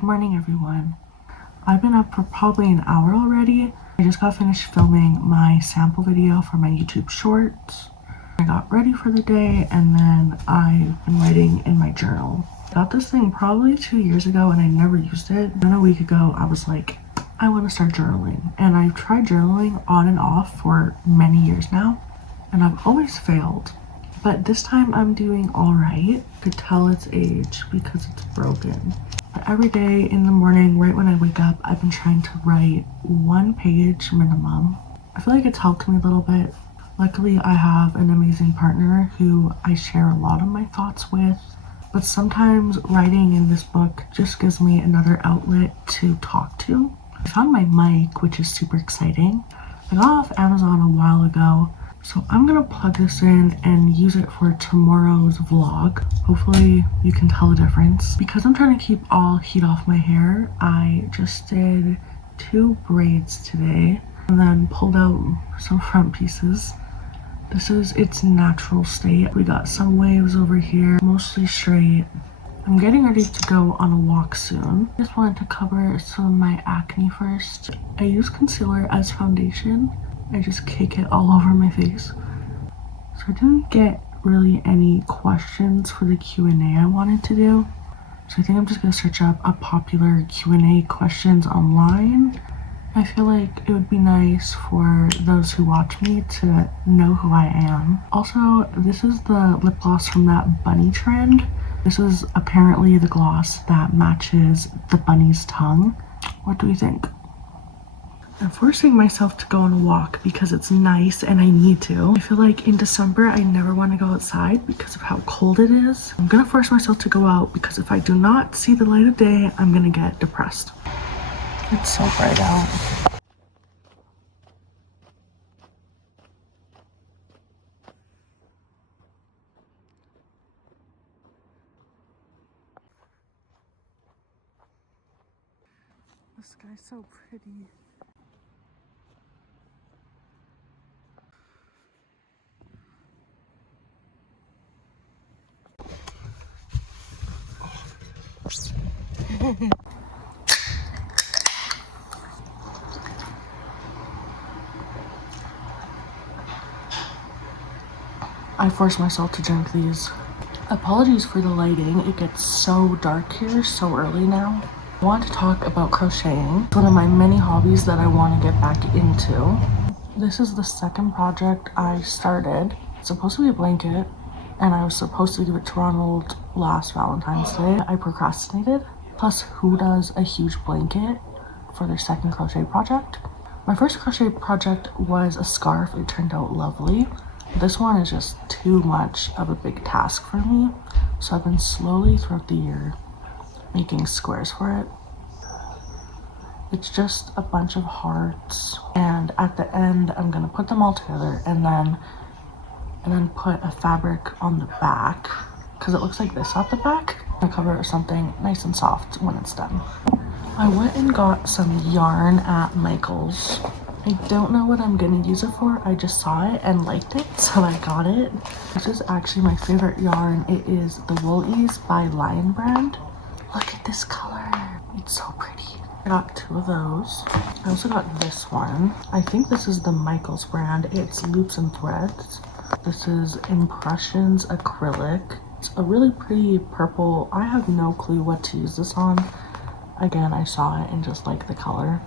Good morning, everyone. I've been up for probably an hour already. I just got finished filming my sample video for my YouTube shorts. I got ready for the day and then I've been writing in my journal. I got this thing probably 2 years ago and I never used it. Then a week ago I was like, I want to start journaling. And I've tried journaling on and off for many years now and I've always failed. But this time I'm doing all right. I could tell its age because it's broken. But every day in the morning, right when I wake up, I've been trying to write 1 page minimum. I feel like it's helped me a little bit. Luckily, I have an amazing partner who I share a lot of my thoughts with. But sometimes writing in this book just gives me another outlet to talk to. I found my mic, which is super exciting. I got off Amazon a while ago. So I'm gonna plug this in and use it for tomorrow's vlog. Hopefully you can tell the difference. Because I'm trying to keep all heat off my hair, I just did 2 braids today and then pulled out some front pieces. This is its natural state. We got some waves over here, mostly straight. I'm getting ready to go on a walk soon. Just wanted to cover some of my acne first. I use concealer as foundation. I just cake it all over my face. So I didn't get really any questions for the Q&A I wanted to do. So I think I'm just gonna search up a popular Q&A questions online. I feel like it would be nice for those who watch me to know who I am. Also, this is the lip gloss from that bunny trend. This is apparently the gloss that matches the bunny's tongue. What do we think? I'm forcing myself to go on a walk because it's nice and I need to. I feel like in December I never want to go outside because of how cold it is. I'm gonna force myself to go out because if I do not see the light of day, I'm gonna get depressed. It's so bright out. The sky's so pretty. I forced myself to drink these. Apologies for the lighting. It gets so dark here so early now. I want to talk about crocheting. It's one of my many hobbies that I want to get back into. This is the second project I started. It's supposed to be a blanket and I was supposed to give it to Ronald last Valentine's Day. I procrastinated. Plus, who does a huge blanket for their second crochet project? My first crochet project was a scarf. It turned out lovely. This one is just too much of a big task for me. So I've been slowly throughout the year making squares for it. It's just a bunch of hearts. And at the end, I'm gonna put them all together and then put a fabric on the back because it looks like this at the back. I cover it with something nice and soft when it's done. I went and got some yarn at Michael's. I don't know what I'm gonna use it for. I just saw it and liked it, so I got it. This is actually my favorite yarn. It is the Woolies by Lion Brand. Look at this color. It's so pretty. I got 2 of those. I also got this one. I think this is the Michael's brand. It's Loops and Threads. This is Impressions Acrylic. It's a really pretty purple. I have no clue what to use this on. Again, I saw it and just like the color.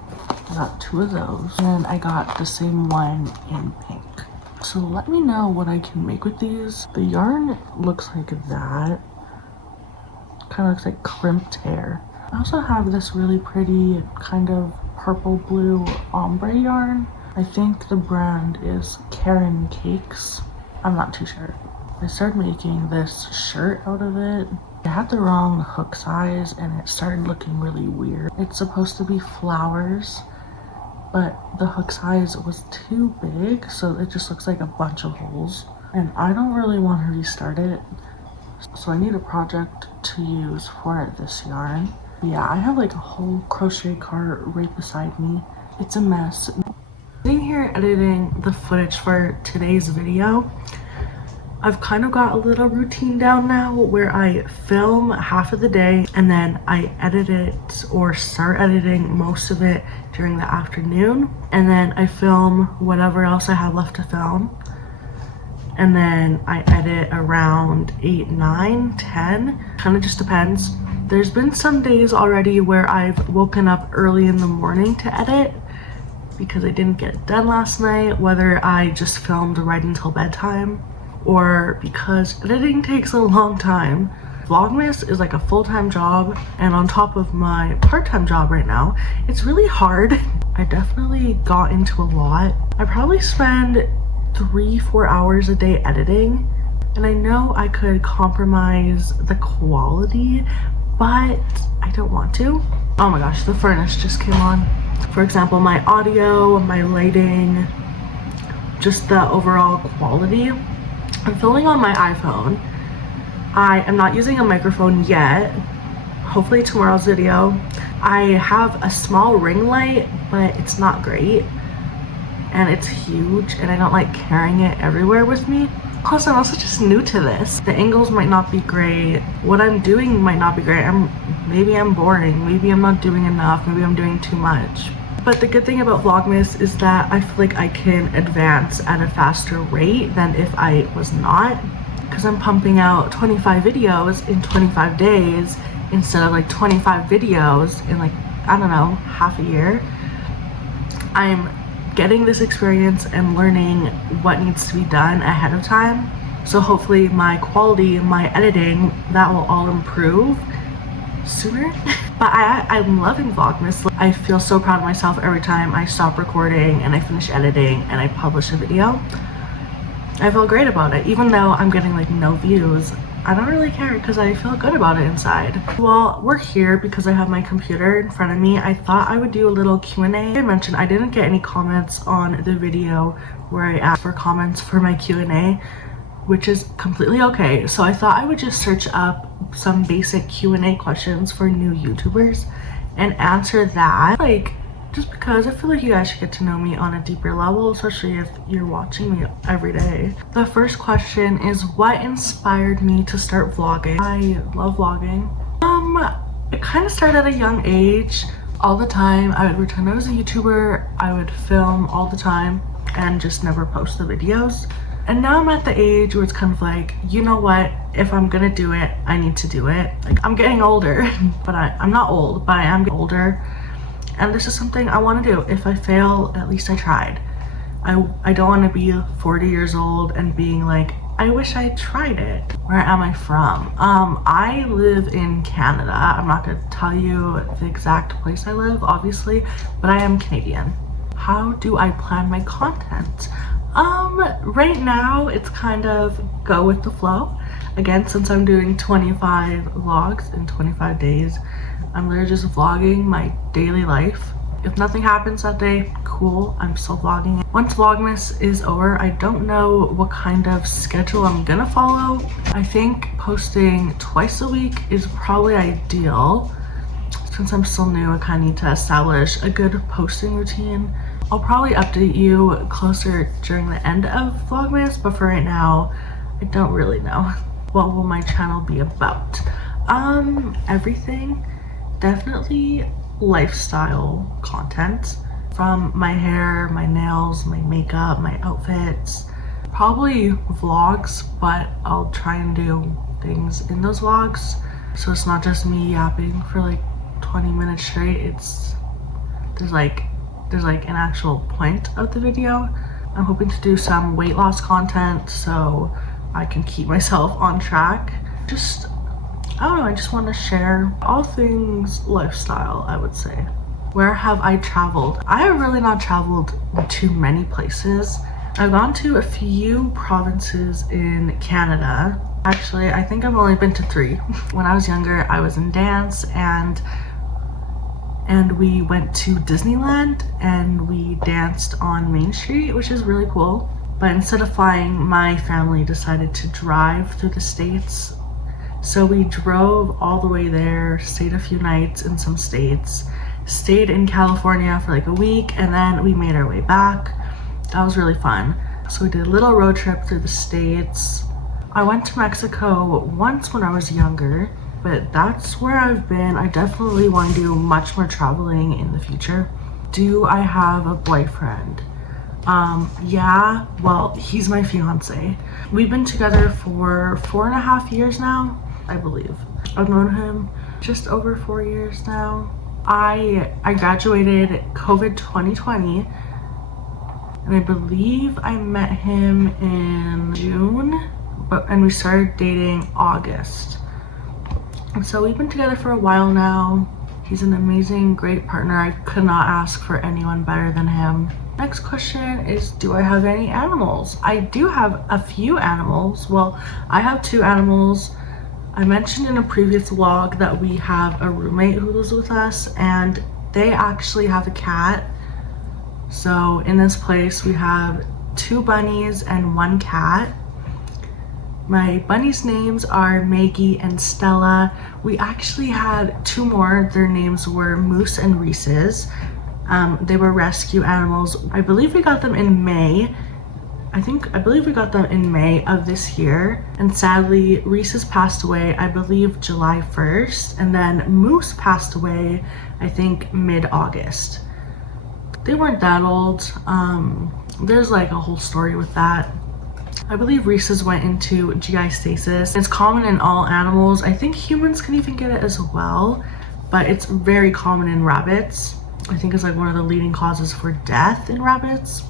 I got 2 of those. And I got the same one in pink. So let me know what I can make with these. The yarn looks like that. Kind of looks like crimped hair. I also have this really pretty kind of purple blue ombre yarn. I think the brand is Karen Cakes. I'm not too sure. I started making this shirt out of it. I had the wrong hook size and it started looking really weird. It's supposed to be flowers, but the hook size was too big, so it just looks like a bunch of holes. And I don't really want to restart it, so I need a project to use for this yarn. Yeah, I have like a whole crochet cart right beside me. It's a mess. I'm sitting here editing the footage for today's video. I've kind of got a little routine down now where I film half of the day and then I edit it or start editing most of it during the afternoon, and then I film whatever else I have left to film, and then I edit around 8, 9, 10. Kind of just depends. There's been some days already where I've woken up early in the morning to edit because I didn't get it done last night, whether I just filmed right until bedtime or because editing takes a long time. Vlogmas is like a full-time job, and on top of my part-time job right now, it's really hard. I definitely got into a lot. I probably spend 3-4 hours a day editing, and I know I could compromise the quality, but I don't want to. Oh my gosh, the furnace just came on. For example, my audio, my lighting, just the overall quality. I'm filming on my iPhone. I am not using a microphone yet. Hopefully tomorrow's video. I have a small ring light, but it's not great. And it's huge, and I don't like carrying it everywhere with me. Plus, I'm also just new to this. The angles might not be great. What I'm doing might not be great. Maybe I'm boring. Maybe I'm not doing enough. Maybe I'm doing too much. But the good thing about Vlogmas is that I feel like I can advance at a faster rate than if I was not. Because I'm pumping out 25 videos in 25 days instead of like 25 videos in like, I don't know, half a year. I'm getting this experience and learning what needs to be done ahead of time. So hopefully my quality, my editing, that will all improve sooner. But I'm loving Vlogmas. I feel so proud of myself every time I stop recording and I finish editing and I publish a video. I feel great about it. Even though I'm getting like no views, I don't really care because I feel good about it inside. Well, we're here because I have my computer in front of me. I thought I would do a little Q&A. I mentioned I didn't get any comments on the video where I asked for comments for my Q&A, which is completely okay. So I thought I would just search up some basic Q&A questions for new YouTubers and answer that. Like, just because I feel like you guys should get to know me on a deeper level, especially if you're watching me every day. The first question is, what inspired me to start vlogging? I love vlogging. It kind of started at a young age. All the time, I would pretend I was a YouTuber. I would film all the time and just never post the videos. And now I'm at the age where it's kind of like, you know what, if I'm gonna do it, I need to do it. Like, I'm getting older, but I'm not old, but I am getting older. And this is something I want to do. If I fail, at least I tried. I don't want to be 40 years old and being like, I wish I tried it. Where am I from? I live in Canada. I'm not going to tell you the exact place I live, obviously, but I am Canadian. How do I plan my content? Right now, it's kind of go with the flow. Again, since I'm doing 25 vlogs in 25 days, I'm literally just vlogging my daily life. If nothing happens that day, cool, I'm still vlogging it. Once Vlogmas is over, I don't know what kind of schedule I'm gonna follow. I think posting twice a week is probably ideal. Since I'm still new, I kind of need to establish a good posting routine. I'll probably update you closer during the end of Vlogmas, but for right now, I don't really know. What will my channel be about? Everything. Definitely lifestyle content, from my hair, my nails, my makeup, my outfits. Probably vlogs, but I'll try and do things in those vlogs so it's not just me yapping for like 20 minutes straight. There's like an actual point of the video. I'm hoping to do some weight loss content so I can keep myself on track. I don't know, I just want to share all things lifestyle, I would say. Where have I traveled? I have really not traveled to many places. I've gone to a few provinces in Canada. Actually, I think I've only been to 3. When I was younger, I was in dance and we went to Disneyland and we danced on Main Street, which is really cool. But instead of flying, my family decided to drive through the States. So we drove all the way there, stayed a few nights in some states, stayed in California for like a week, and then we made our way back. That was really fun. So we did a little road trip through the States. I went to Mexico once when I was younger, but that's where I've been. I definitely want to do much more traveling in the future. Do I have a boyfriend? Yeah, well, he's my fiance. We've been together for 4.5 years now, I believe. I've known him just over 4 years now. I graduated COVID 2020, and I believe I met him in June, and we started dating August. And so we've been together for a while now. He's an amazing, great partner. I could not ask for anyone better than him. Next question is, do I have any animals? I do have a few animals. Well, I have 2 animals. I mentioned in a previous vlog that we have a roommate who lives with us, and they actually have a cat. So in this place we have 2 bunnies and 1 cat. My bunnies' names are Maggie and Stella. We actually had 2 more. Their names were Moose and Reese's. They were rescue animals. I believe we got them in May. I believe we got them in May of this year. And sadly, Reese's passed away, I believe July 1st. And then Moose passed away, I think mid-August. They weren't that old. There's like a whole story with that. I believe Reese's went into GI stasis. It's common in all animals. I think humans can even get it as well, but it's very common in rabbits. I think it's like one of the leading causes for death in rabbits.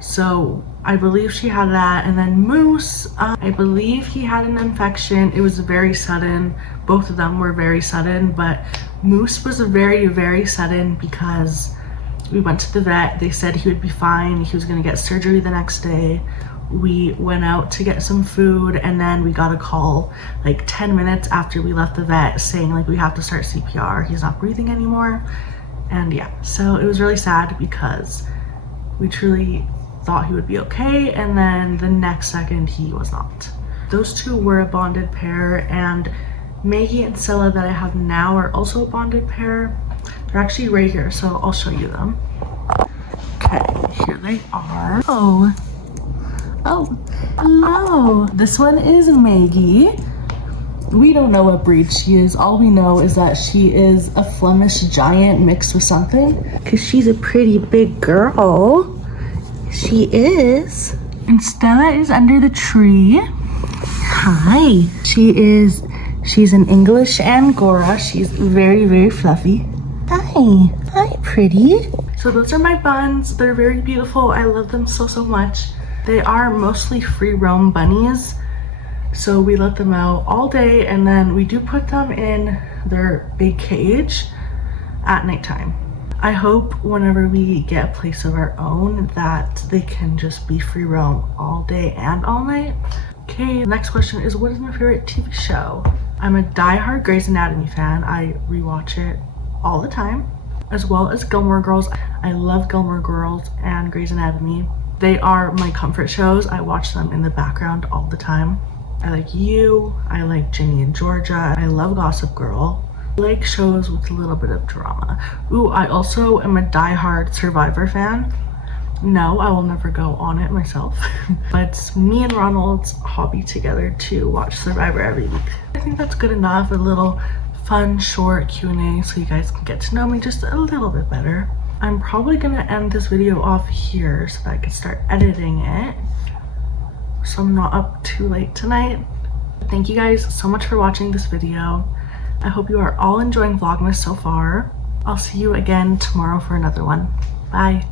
So I believe she had that. And then Moose, I believe he had an infection. It was very sudden. Both of them were very sudden, but Moose was very, very sudden because we went to the vet. They said he would be fine. He was gonna get surgery the next day. We went out to get some food, and then we got a call like 10 minutes after we left the vet saying like we have to start CPR. He's not breathing anymore. And yeah, so it was really sad because we truly thought he would be okay, and then the next second he was not. Those 2 were a bonded pair, and Maggie and Stella that I have now are also a bonded pair. They're actually right here, so I'll show you them. Okay, here they are. Oh, hello. This one is Maggie. We don't know what breed she is. All we know is that she is a Flemish giant mixed with something, because she's a pretty big girl. She is. And Stella is under the tree. Hi. She's an English Angora. She's very, very fluffy. Hi. Hi, pretty. So those are my buns. They're very beautiful. I love them so, so much. They are mostly free roam bunnies. So we let them out all day, and then we do put them in their big cage at nighttime. I hope whenever we get a place of our own that they can just be free roam all day and all night. Okay, the next question is, what is my favorite TV show? I'm a diehard Grey's Anatomy fan. I rewatch it all the time, as well as Gilmore Girls. I love Gilmore Girls and Grey's Anatomy. They are my comfort shows. I watch them in the background all the time. I like You, I like Ginny and Georgia, I love Gossip Girl. I like shows with a little bit of drama. Ooh, I also am a diehard Survivor fan. No, I will never go on it myself. But it's me and Ronald's hobby together to watch Survivor every week. I think that's good enough. A little fun, short Q&A so you guys can get to know me just a little bit better. I'm probably gonna end this video off here so that I can start editing it, so I'm not up too late tonight. Thank you guys so much for watching this video. I hope you are all enjoying Vlogmas so far. I'll see you again tomorrow for another one. Bye.